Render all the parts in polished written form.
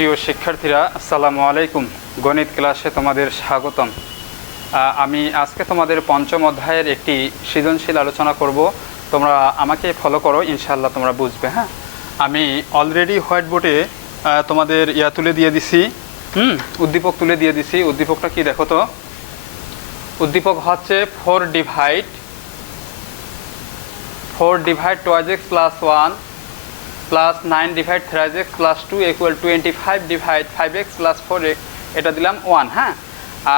প্রিয় শিক্ষার্থীরা, আসসালামু আলাইকুম। গণিত ক্লাসে তোমাদের স্বাগতম। আমি আজকে তোমাদের পঞ্চম অধ্যায়ের একটি সৃজনশীল আলোচনা করব। তোমরা আমাকে ফলো করো, ইনশাআল্লাহ তোমরা বুঝবে। হ্যাঁ, আমি অলরেডি হোয়াইট বোর্ডে তোমাদের তুলে দিয়ে দিছি, উদ্দীপক তুলে দিয়ে দিছি। উদ্দীপকটা কি দেখো তো? উদ্দীপক হচ্ছে 4 divide 2x plus 1 plus 9 divide 3x plus 2 equal 25 divide 5x plus 4x, এটা দিলাম 1। হ্যাঁ,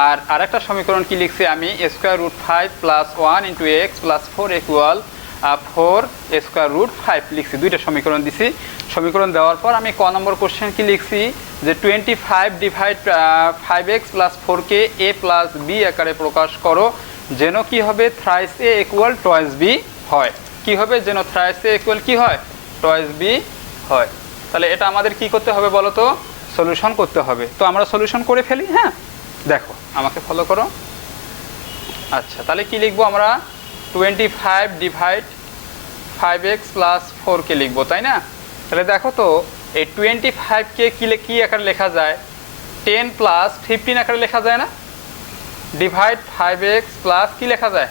আর আরেকটা সমীকরণ কি লিখছি আমি, square root 5 plus 1 into x plus 4 equal 4 square root 5 লিখছি। দুইটা সমীকরণ দিছি। সমীকরণ দেওয়ার পর আমি ক নম্বর কোশ্চেন কি লিখছি যে 25 ডিভাইড 5x প্লাস 4কে a প্লাস বি আকারে প্রকাশ করো যেন কি হবে thrice a equal twice B হয়। কি হবে? যেন থ্রাইস a ইকুয়াল কি হয়? টয়েস বি হয়। তাহলে এটা আমাদের কি করতে হবে বলো তো? সলিউশন করতে হবে। তো আমরা সলিউশন করে ফেলি। হ্যাঁ, দেখো, আমাকে ফলো করো। আচ্ছা, তাহলে কি লিখবো আমরা? 25 ডিভাইড 5x প্লাস 4কে লিখবো, তাই না? তাহলে দেখো তো, এই 25কে কি আকারে লেখা যায়? 10 প্লাস 15 আকারে লেখা যায় না? ডিভাইড 5x প্লাস কি লেখা যায়?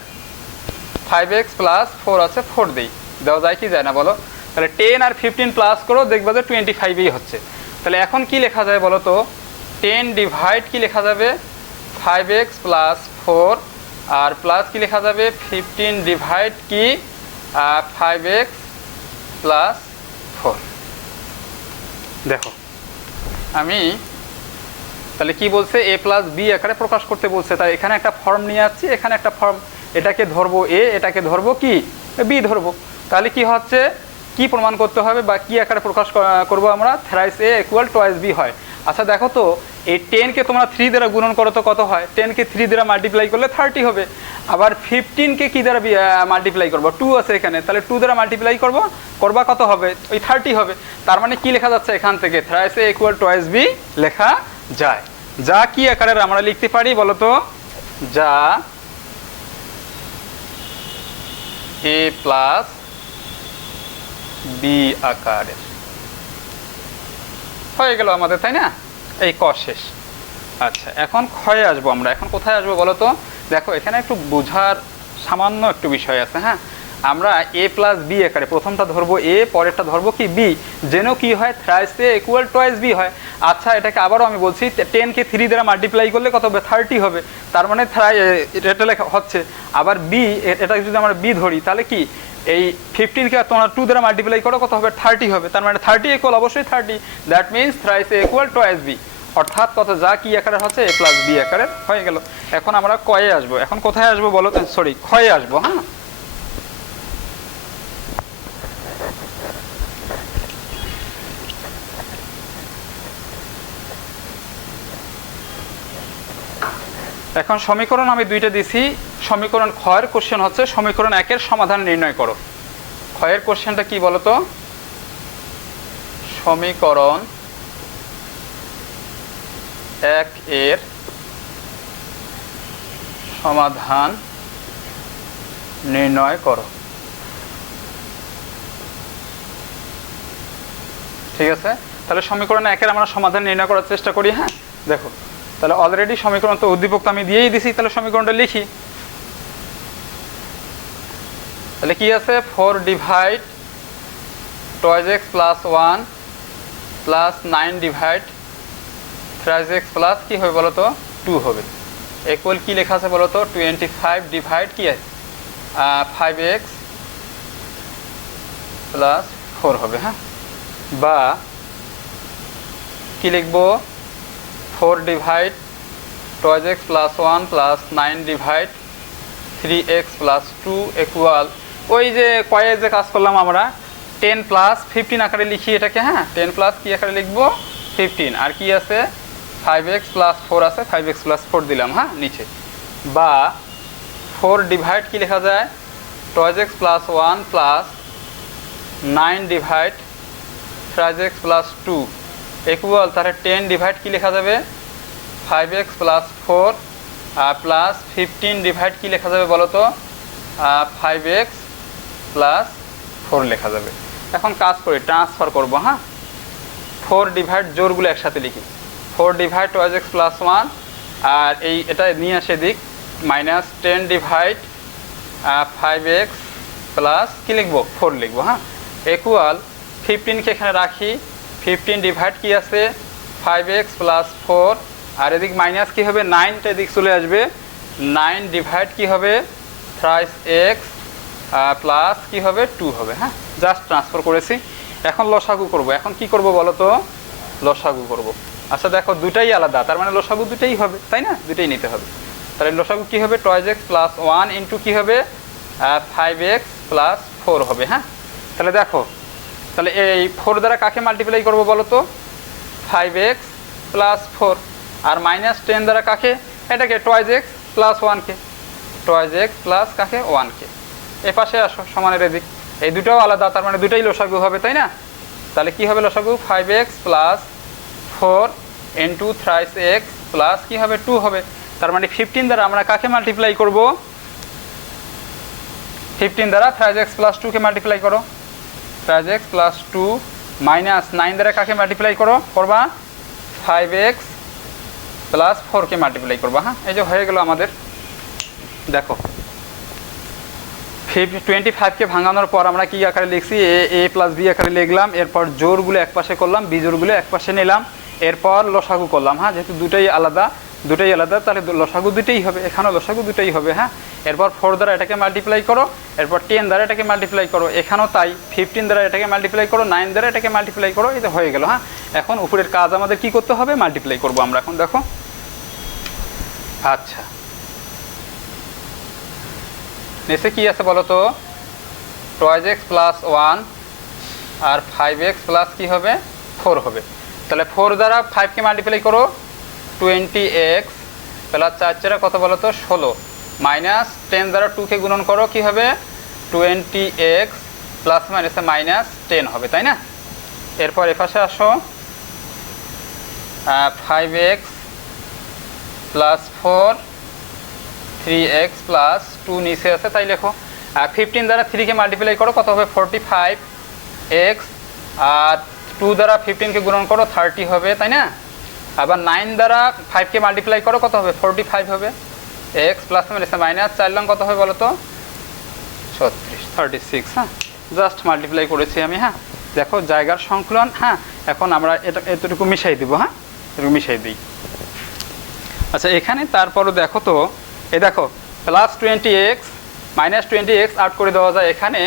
5x প্লাস 4 আছে, 4 দিই, দেওয়া যায় কি যায় না বলো? তাহলে 10 আর 15 প্লাস করো, দেখবা যে 25ই হচ্ছে। তাহলে এখন কি লেখা যায় বলো তো? 10 ডিভাইড কি লেখা যাবে? 5x প্লাস 4 আর প্লাস কি লেখা যাবে? 15 ডিভাইড কি 5x প্লাস 4। দেখো, আমি তাহলে কি বলছে? a প্লাস বি আকারে প্রকাশ করতে বলছে। তাই এখানে একটা ফর্ম নিয়ে আসছি, এখানে একটা ফর্ম, এটাকে ধরবো a, এটাকে ধরবো কি বি ধরবো। তাহলে কি হচ্ছে, কি প্রমাণ করতে হবে বা কি আকারে প্রকাশ করব আমরা? Thrice a equal twice B হয়। আচ্ছা দেখো তো, এই 10কে তোমরা 3 দ্বারা গুণন করো তো কত হয়? 10কে 3 দ্বারা মাল্টিপ্লাই করলে 30 হবে। আবার 15কে কি দ্বারা মাল্টিপ্লাই করবো? 2 আছে এখানে, তাহলে 2 দ্বারা মাল্টিপ্লাই করবা কত হবে? ওই 30 হবে। তার মানে কি লেখা যাচ্ছে এখান থেকে? Thrice a equal twice b লেখা যায়। যা কি আকারে আমরা লিখতে পারি বলো তো? যা a প্লাস বি আকারের হয়ে গেল আমাদের, তাই না? এই ক শেষ। আচ্ছা, এখন ক্ষয়ে আসবো আমরা। এখন কোথায় আসবো বলো তো? দেখো, এখানে একটু বোঝার সামান্য একটু বিষয় আছে। হ্যাঁ, আমরা a প্লাস বি আকারে প্রথমটা ধরবো a, পরেরটা ধরবো কি বি, যেন কি হয়? Thrice a equal twice B হয়। আচ্ছা, এটাকে আবারও আমি বলছি, 10কে 3 দ্বারা মাল্টিপ্লাই করলে কত হবে? 30 হবে। তার মানে এটা লেখা হচ্ছে। আবার বি, এটাকে যদি আমরা বি ধরি, তাহলে কি এই 15কে তোমরা 2 দ্বারা মাল্টিপ্লাই করো, কত হবে? 30 হবে। তার মানে 30 ইকুয়াল অবশ্যই 30। That means thrice a equal twice b, অর্থাৎ কত? যা কি আকারের হচ্ছে a প্লাস বি আকারের হয়ে গেল। এখন আমরা কয়ে আসবো। এখন কোথায় আসবো বলো? সরি, ক্ষয়ে আসবো। হ্যাঁ, এখন সমীকরণ আমি দুইটা দিছি। সমীকরণ ক্ষয়ের কোশ্চেন হচ্ছে সমীকরণ 1-এর সমাধান নির্ণয় করো। ক্ষয়ের কোশ্চেনটা কি বলো তো? সমীকরণ 1-এর সমাধান নির্ণয় করো। ঠিক আছে, তাহলে সমীকরণ 1-এর আমরা সমাধান নির্ণয় করার চেষ্টা করি। হ্যাঁ, দেখো, তাহলে অলরেডি সমীকরণ তো উদ্দীপক তো আমি দিয়েই দিছি। তাহলে সমীকরণটা লিখি। তাহলে কি আছে? 4 divide 2x plus 1 plus 9 divide 3x plus কি হবে বলো তো? 2 হবে। ইকুয়াল কি লেখা আছে বলো তো? 25 ডিভাইড কি আছে 5x প্লাস 4 হবে। হ্যাঁ, বা কি লিখবো? 4 divide 2x plus 1 plus 9 divide 3x plus 2 equal ওই যে কয়ে যে কাজ করলাম আমরা, 10 প্লাস 15 আকারে লিখি এটাকে। হ্যাঁ, 10 প্লাস কি আকারে লিখবো? 15। আর কি আছে? 5x প্লাস 4 আছে, 5x প্লাস 4 দিলাম। হ্যাঁ, নিচে। বা 4 ডিভাইড কি লেখা যায়? 2x plus 1 plus 9 divide 3x plus 2 equal, তাহলে 10 ডিভাইড কি লেখা যাবে? 5x প্লাস 4 প্লাস 15 ডিভাইড কি লেখা যাবে বলো তো? 5x প্লাস 4 লেখা যাবে। এখন কাজ করি, ট্রান্সফার করব। হ্যাঁ, 4 ডিভাইড জোরগুলো একসাথে লিখি, 4 ডিভাইড 2x প্লাস 1, আর এটা নিয়ে আসে দিক -10 ডিভাইড 5x প্লাস কি লিখবো 4 লিখবো, হ্যাঁ, ইকুয়াল 15কে এখানে রাখি, 15 ডিভাইড কি আছে 5x প্লাস 4, আর এদিক মাইনাস কি হবে 9টা এদিক চলে আসবে, 9 ডিভাইড কি হবে 3x প্লাস কি হবে 2 হবে, হ্যাঁ, জাস্ট ট্রান্সফার করেছি। এখন লসাগু করব, এখন কি করব বলো তো, লসাগু করব। আচ্ছা দেখো দুটাই আলাদা, তার মানে লসাগু দুটাই হবে, তাই না, দুটাই নিতে হবে। তাহলে লসাগু কি হবে 2x প্লাস 1 ইন্টু কি হবে 5x প্লাস 4 হবে, হ্যাঁ। তাহলে দেখো, তাহলে এই 4 দ্বারা কাকে মাল্টিপ্লাই করবো বলো তো, 5x প্লাস 4, আর -10 দ্বারা কাকে, এটাকে 2x প্লাস 1কে, 2x প্লাস কাকে 1কে। এ পাশে আসো সমানের এদিক, এই দুটাও আলাদা, তার মানে দুটাই লসাগু হবে, তাই না। তাহলে কি হবে লসাগু 5x plus 4 into 3x plus কি হবে 2 হবে। তার মানে 15 দ্বারা আমরা কাকে মাল্টিপ্লাই করব, 15 দ্বারা 3x প্লাস 2কে মাল্টিপ্লাই করো, 3x প্লাস 2 মাইনাস 9 দ্বারা কাকে মাল্টিপ্লাই করবা 5x প্লাস 4কে মাল্টিপ্লাই করবা, হ্যাঁ। এই যে হয়ে গেল আমাদের, দেখো 25কে ভাঙানোর পর আমরা কি আকারে লিখছি, a প্লাস বি আকারে লিখলাম, এরপর জোরগুলো একপাশে করলাম, বিজোড়গুলো একপাশে নিলাম, এরপর লসাগু করলাম, হ্যাঁ, যেহেতু দুটাই আলাদা তাহলে লসাগু দুটাই হবে, এখানেও লসাগু দুটাই হবে, হ্যাঁ। এরপর 4 দ্বারা এটাকে মাল্টিপ্লাই করো, এরপর 10 দ্বারা এটাকে মাল্টিপ্লাই করো, এখানেও তাই 15 দ্বারা এটাকে মাল্টিপ্লাই করো, 9 দ্বারা এটাকে মাল্টিপ্লাই করো, এটা হয়ে গেল, হ্যাঁ। এখন উপরের কাজ আমাদের কি করতে হবে, মাল্টিপ্লাই করবো আমরা এখন, দেখো। আচ্ছা নিচে কি আছে বলো তো, 2x প্লাস 1 আর 5x প্লাস কি হবে 4 হবে। তাহলে 4 দ্বারা 5কে মাল্টিপ্লাই করো 20x প্লাস 4 4 কত বলো তো 16, মাইনাস 10 দ্বারা 2কে গুণন করো কি হবে 20x প্লাস মাইনাসে -10 হবে, তাই না। এরপর এপাশে আসো 5x প্লাস 4 3x প্লাস 2 নিচে আছে, তাই লেখো। 15 দ্বারা 3কে মাল্টিপ্লাই করো কত হবে 45x, আর 2 দ্বারা 15কে গুণন করো 30 হবে, তাই না। আবার 9 দ্বারা 5কে মাল্টিপ্লাই করো কত হবে 45 হবে, x প্লাস মাইনাস 4 লং কত হবে বলো তো 36, হ্যাঁ, জাস্ট মাল্টিপ্লাই করেছি আমি, হ্যাঁ। দেখো জায়গার সংকলন, হ্যাঁ। এখন আমরা এতটুকু মিশাই দিব, হ্যাঁ, এটুকু মিশাই দিই। আচ্ছা এখানে তারপরও দেখো তো, দেখো plus 20x minus 20x out করে দেওয়া যায়, এখানে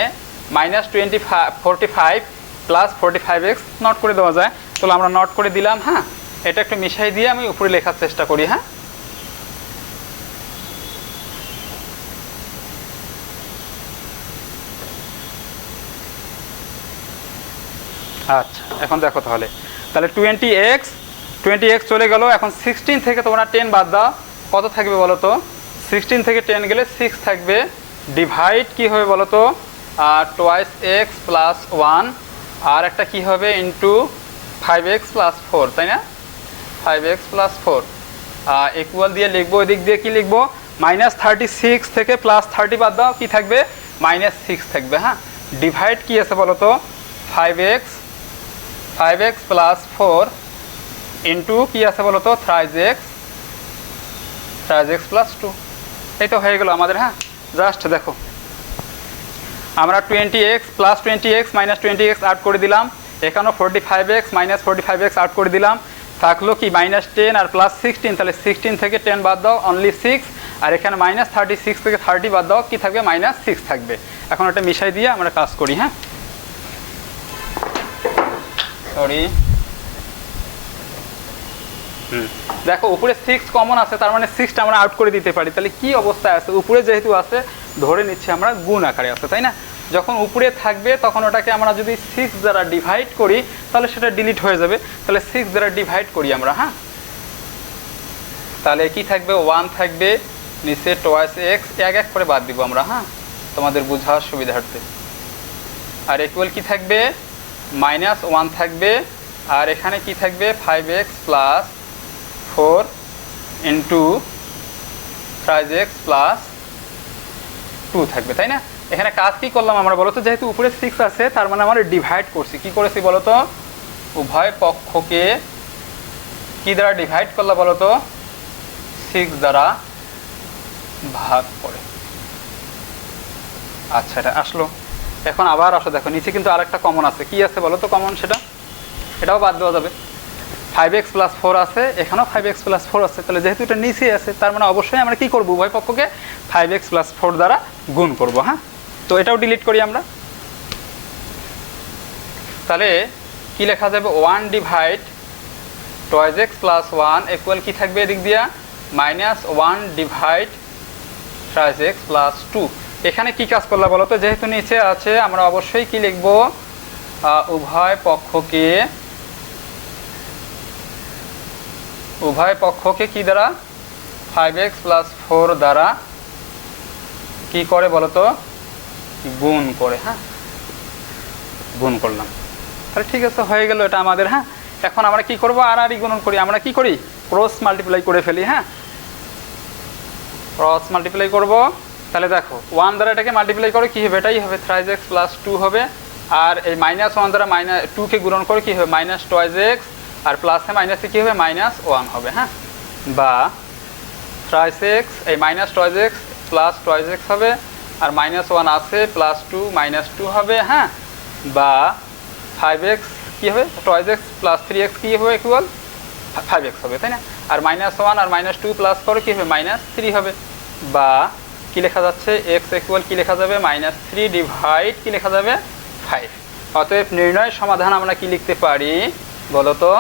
-45 প্লাস 45x নট করে দেওয়া যায়, তাহলে আমরা নট করে দিলাম, হ্যাঁ। এটা একটু মিশাই দিয়ে আমি উপরে লেখার চেষ্টা করি, হ্যাঁ। আচ্ছা এখন দেখো তাহলে 20x চলে গেল, এখন 16 থেকে তোমরা 10 বাদ দাও, কত থাকবে বলো তো, 16 থেকে 10 গেলে 6 থাকবে, ডিভাইড কি হবে বলো তো 2x প্লাস 1, আর একটা কি হবে ইন্টু 5x প্লাস 4, তাই না, 5x প্লাস 4 ইকুয়াল দিয়ে লিখবো, এদিক দিয়ে কি লিখবো -36 থেকে +30 বাদ দাও, কি থাকবে -6 থাকবে, হ্যাঁ। ডিভাইড কি আছে বলো তো 5x প্লাস 4 ইন্টু কি আছে বলো তো 3x প্লাস 2, এই তো হয়ে গেল আমাদের, হ্যাঁ। জাস্ট দেখো আমরা 20x plus 20x minus 20x out করে দিলাম, এখানেও 45x মাইনাস 45x আউট করে দিলাম, থাকলো কি -10 আর প্লাস 16, তাহলে 16 থেকে 10 বাদ দাও অনলি 6, আর এখানে -36 থেকে 30 বাদ দাও, কি থাকবে -6 থাকবে। এখন ওটা মিশাই দিয়ে আমরা কাজ করি, হ্যাঁ। সরি, দেখো উপরে 6 কমন আছে, তার মানে 6টা আমরা আউট করে দিতে পারি, তাহলে কি অবস্থায় আছে, উপরে যেহেতু আছে ধরে নিচ্ছি আমরা গুণ আকারে আছে, তাই না। যখন উপরে থাকবে তখন ওটাকে আমরা যদি 6 দ্বারা ডিভাইড করি তাহলে সেটা ডিলিট হয়ে যাবে, তাহলে 6 দ্বারা ডিভাইড করি আমরা, হ্যাঁ। তাহলে কি থাকবে 1 থাকবে, নিচে 2x এক এক করে বাদ দিব আমরা, হ্যাঁ, তোমাদের বোঝার সুবিধার্থে। আর ইকুয়াল কি থাকবে -1 থাকবে, আর এখানে কি থাকবে 5x plus 4 into 3x plus 2 থাকবে, তাই না। এখানে কাজ কি করলাম আমরা বলো তো, যেহেতু উপরে 6 আছে তার মানে আমরা ডিভাইড করছি, কি করেছি বলো তো উভয় পক্ষকে কি দ্বারা ডিভাইড করলে বলো তো 6 দ্বারা ভাগ করে। আচ্ছা এটা আসলো। এখন আবার আসো, দেখো নিচে কিন্তু আরেকটা কমন আছে। কি আছে বলো তো কমন? সেটা এটাও বাদ দেওয়া যাবে। 5x + 4 আছে, এখানেও 5x + 4 আছে। তাহলে যেহেতু এটা নিচে আছে তার মানে অবশ্যই আমরা কি করব, উভয় পক্ষকে 5x + 4 দ্বারা গুণ করব। হ্যাঁ, তো এটাও ডিলিট করি আমরা। তাহলে কি লেখা যাবে, 1 ডিভাইড 2x + 1 ইকুয়াল কি থাকবে এদিক দিয়া -1 ডিভাইড 3x + 2। এখানে কি কাজ করলা বলো তো? যেহেতু নিচে আছে আমরা অবশ্যই কি লিখব, উভয় পক্ষকে কি দ্বারা 5x + 4 দ্বারা কি করে বলো তো, গুণ করে। হ্যাঁ, গুণ করলাম। তাহলে ঠিক আছে, হয়ে গেল এটা আমাদের। হ্যাঁ, এখন আমরা কি করব, আর গুণন করি। আমরা কি করি, ক্রস মাল্টিপ্লাই করে ফেলি। হ্যাঁ, ক্রস মাল্টিপ্লাই করব। তাহলে দেখো 1 দ্বারা এটাকে মাল্টিপ্লাই করে কি হবে, এটাই হবে 3x + 2 হবে। আর এই -1 দ্বারা -2 কে গুণন করে কি হবে -2x, আর প্লাসে মাইনাসে কি হবে -1 হবে। হ্যাঁ, বা 3x এই -2x + 2x হবে, আর -1 আছে +2 -2 হবে। হ্যাঁ, বা 5x কি হবে, 2x + 3x কি হবে ইকুয়াল 5x হবে, তাই না? আর -1 আর -2 প্লাস করে কি হবে -3 হবে। বা কি লেখা যাচ্ছে, x ইকুয়াল কি লেখা যাবে -3 ডিভাইড কি লেখা যাবে 5। অতএব নির্ণয় সমাধান আমরা কি লিখতে পারি বলো তো,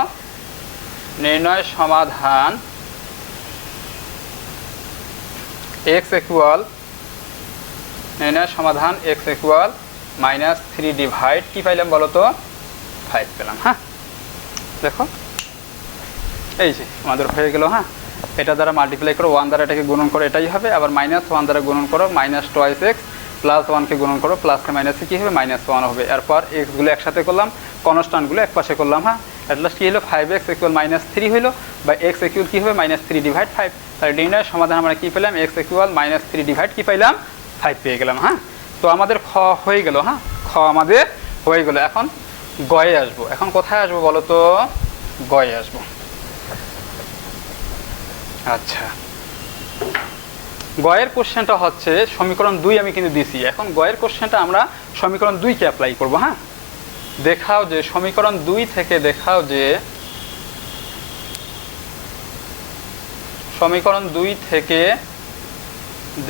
নির্ণয় সমাধান x ইকুয়াল -3 ডিভাইড কি পাইলাম বলো তো, 5 পেলাম। হ্যাঁ, দেখো এই যে আমাদের হয়ে গেল। হ্যাঁ, এটা দ্বারা মাল্টিপ্লাই করো, 1 দ্বারা এটাকে গুণন করো, এটাই হবে। আবার -1 দ্বারা গুণন করো, -2x + 1 কে গুণন করো, প্লাসে মাইনাসে কি হবে -1 হবে। এরপর x গুলো একসাথে করলাম, কনস্ট্যান্টগুলো একপাশে করলাম। হ্যাঁ, এট লাস্ট কি হলো, 5x ইকুয়াল -3 হলো, বা x ইকুয়াল কি হবে -3 ডিভাইড 5। তাহলে নির্ণয় সমাধান আমরা কি পেলাম, x ইকুয়াল -3 ডিভাইড কি পাইলাম 5 পেয়ে গেলাম। হ্যাঁ, তো আমাদের খ হয়ে গেল। হ্যাঁ, খ আমাদের হয়ে গেল। এখন গয়ে আসবো। এখন কোথায় আসবো বলো তো, গয়ে আসবো। আচ্ছা, গয়ের কোশ্চেনটা হচ্ছে সমীকরণ 2 আমি কিন্তু দিছি। এখন গয়ের কোশ্চেনটা আমরা সমীকরণ 2 কে অ্যাপ্লাই করব। হ্যাঁ, দেখাও যে সমীকরণ 2 থেকে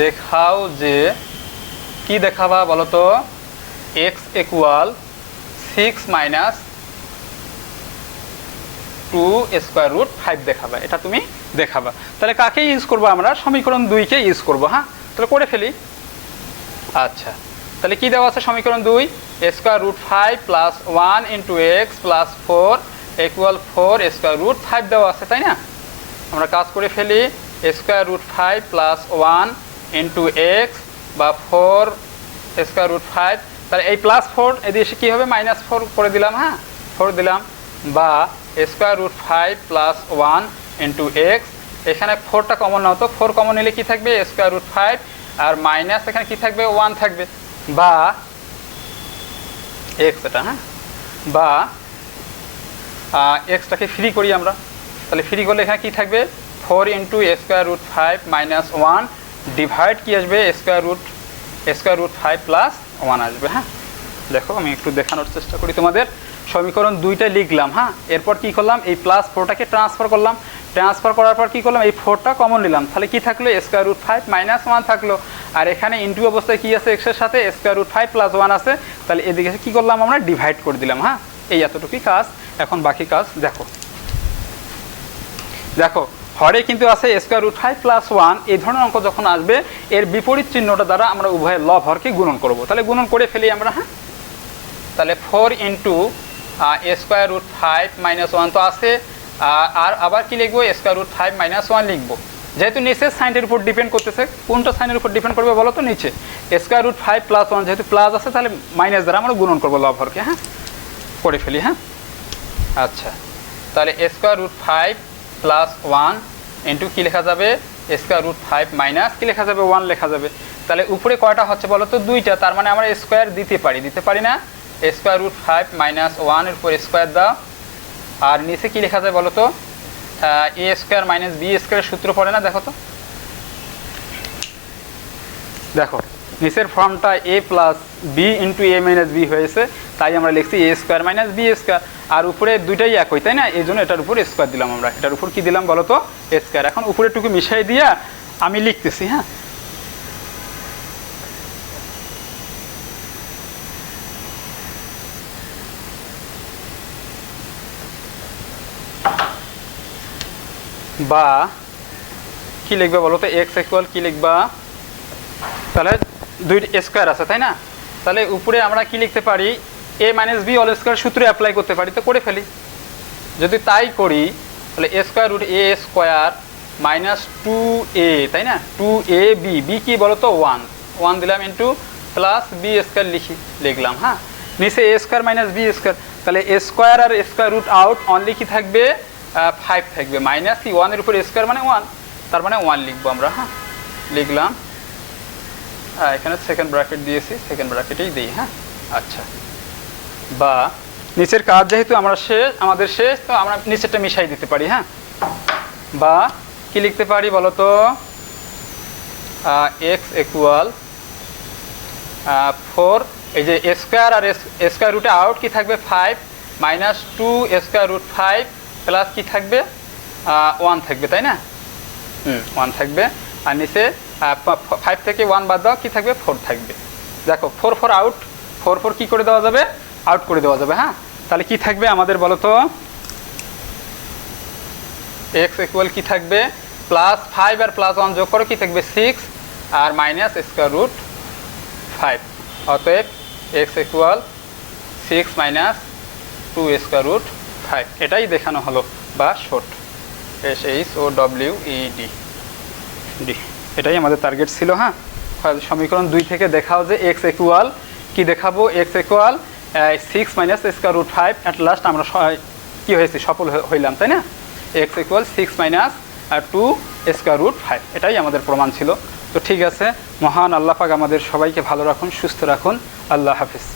দেখাও যে কি দেখাবা বলো তো, x ইকুয়াল 6 - 2 স্কয়ার রুট 5 দেখাবা। এটা তুমি দেখাবা। তাহলে কাকে ইউজ করবো আমরা, সমীকরণ 2 কে ইউজ করবো। হ্যাঁ, তাহলে করে ফেলি। আচ্ছা, তাহলে কি দেওয়া আছে সমীকরণ 2, square root 5 + 1 × x + 4 equal 4 square root 5 দেওয়া আছে, তাই না? আমরা কাজ করে ফেলি, স্কয়ার রুট 5 + 1 × x বা 4 স্কয়ার রুট 5। তাহলে এই +4 এদিকে কি হবে -4 করে দিলাম। হ্যাঁ, 4 দিলাম, বা স্কয়ার রুট 5 + 1 × x। এখানে 4টা কমন নাও তো, 4 কমন নিলে কি থাকবে স্কয়ার রুট 5, আর মাইনাস এখানে কি থাকবে 1 থাকবে, বা x এটা। হ্যাঁ, বা এক্সটাকে ফ্রি করি আমরা। তাহলে ফ্রি করলে এখানে কি থাকবে 4 × স্কয়ার রুট 5 - 1 ডিভাইড কি আসবে স্কয়ার রুট 5 + 1 আসবে। হ্যাঁ, দেখো আমি একটু দেখানোর চেষ্টা করি তোমাদের। সমীকরণ 2টা লিখলাম। হ্যাঁ, এরপর কি করলাম, এই +4টাকে ট্রান্সফার করলাম। ট্রান্সফার করার পর কি করলাম, এই 4টা কমন নিলাম। তাহলে কি থাকলো স্কয়ার রুট 5 - 1 থাকলো। আর এখানে ইনটু অবস্থায় কি আছে, x এর সাথে স্কয়ার রুট 5 + 1 আছে। তাহলে এদিকে কি করলাম, আমরা ডিভাইড করে দিলাম। হ্যাঁ, এই এতটুকুই কাজ। এখন বাকি কাজ দেখো হরে কিন্তু আছে স্কয়ার রুট 5 + 1। এই ধরনের অঙ্ক যখন আসবে এর বিপরীত চিহ্নটা দ্বারা আমরা উভয়ের লব হরকে গুণন করব। তাহলে গুণন করে ফেলি আমরা। হ্যাঁ, তাহলে 4 × স্কয়ার রুট 5 - 1 তো আছে, আর আবার কি লিখবো স্কয়ার রুট 5 - 1 লিখবো। যেহেতু নিচের সাইনের উপর ডিপেন্ড করতেছে, কোনটা সাইনের উপর ডিপেন্ড করবে বলো তো, নিচে। স্কয়ার রুট 5 + 1 যেহেতু প্লাস আছে তাহলে মাইনাস দ্বারা আমরা গুণন করবো লব হরকে। হ্যাঁ, করে ফেলি। হ্যাঁ, আচ্ছা, তাহলে স্কয়ার রুট 5 + 1 ইন্টু কি লেখা যাবে স্কয়ার রুট 5 মাইনাস কি লেখা যাবে 1 লেখা যাবে। তাহলে উপরে কয়টা হচ্ছে বলো তো, 2টা। তার মানে আমরা স্কয়ার দিতে পারি না। স্কয়ার রুট 5 - 1 এর উপর স্কয়ার দাও, আর নিচে কি লেখা যায় বলো তো, এ স্কোয়ার মাইনাস বি স্কোয়ারের সূত্র পড়ে না, দেখো তো, দেখো নিচের ফর্মটা এ প্লাস বি ইন্টু এ মাইনাস বি হয়েছে, তাই আমরা লিখছি এ স্কোয়ার মাইনাস বি স্কোয়ার। আর উপরে দুইটাই একই, তাই না, এই জন্য এটার উপর স্কোয়ার দিলাম আমরা, এটার উপর কি দিলাম বলো তো, এ স্কোয়ার। এখন উপরেরটুকু মিশাই দিয়া আমি লিখতেছি, হ্যাঁ, বা কি লিখবা বলো তো, এক্স ইকুয়াল কি লিখবা, তাহলে দুই স্কোয়ার আছে তাই না, তাহলে উপরে আমরা কি লিখতে পারি, এ মাইনাস বি অল স্কোয়ার সূত্র অ্যাপ্লাই করতে পারি, তো করে ফেলি। যদি তাই করি তাহলে এ স্কোয়ার রুট এ স্কোয়ার মাইনাস 2a, তাই না, 2ab, বি কি বলো তো 1 দিলাম ইন্টু প্লাস বি স্কোয়ার লিখলাম, হ্যাঁ, নিচে এ স্কোয়ার মাইনাস বি স্কোয়ার, তাহলে এ স্কোয়ার আর স্কোয়ার রুট আউট, অনলি কি থাকবে 5 থাকবে, মাইনাস কি 1 এর উপর স্কোয়ার মানে 1, তার মানে 1 লিখবো আমরা, হ্যাঁ, লিখলাম। এখানে সেকেন্ড ব্র্যাকেট দিয়েছি, সেকেন্ড ব্র্যাকেটেই দিই, হ্যাঁ, আচ্ছা। বা নিচের কাজ যেহেতু আমাদের শেষ, তো আমরা নিচেরটা মিশাই দিতে পারি, হ্যাঁ, বা কি লিখতে পারি বলো তো, এক্স ইকুয়াল 4, এই যে স্কোয়ার আর স্কোয়ার রুটে আউট কি থাকবে 5 মাইনাস 2 স্কোয়ার রুট 5 প্লাস কি থাকবে 1 থাকবে, তাই না, 1 থাকবে। আর নিচে 5 থেকে 1 বাদ দাও, কি থাকবে 4 থাকবে। দেখো 4 আউট, 4 কি করে দেওয়া যাবে, আউট করে দেওয়া যাবে, হ্যাঁ। তাহলে কি থাকবে আমাদের বলো তো, এক্স ইকুয়াল কি থাকবে, প্লাস 5 আর প্লাস 1 যোগ করো কি থাকবে 6 আর মাইনাস স্কোয়ার রুট 5, অতএব x equal 6 minus 2 square root 5, এটাই দেখানো হলো, বা শর্ট SHOWED, এটাই আমাদের টার্গেট ছিল, হ্যাঁ। সমীকরণ 2 থেকে দেখাও যে এক্স ইকুয়াল কি দেখাবো, x equal 6 minus square root 5, at last আমরা কি হয়েছি, সফল হইলাম, তাই না, x equal 6 minus 2 square root 5, এটাই আমাদের প্রমাণ ছিল। তো ঠিক আছে, মহান আল্লাহ পাক আমাদের সবাইকে ভালো রাখুন, সুস্থ রাখুন, আল্লাহ হাফিজ।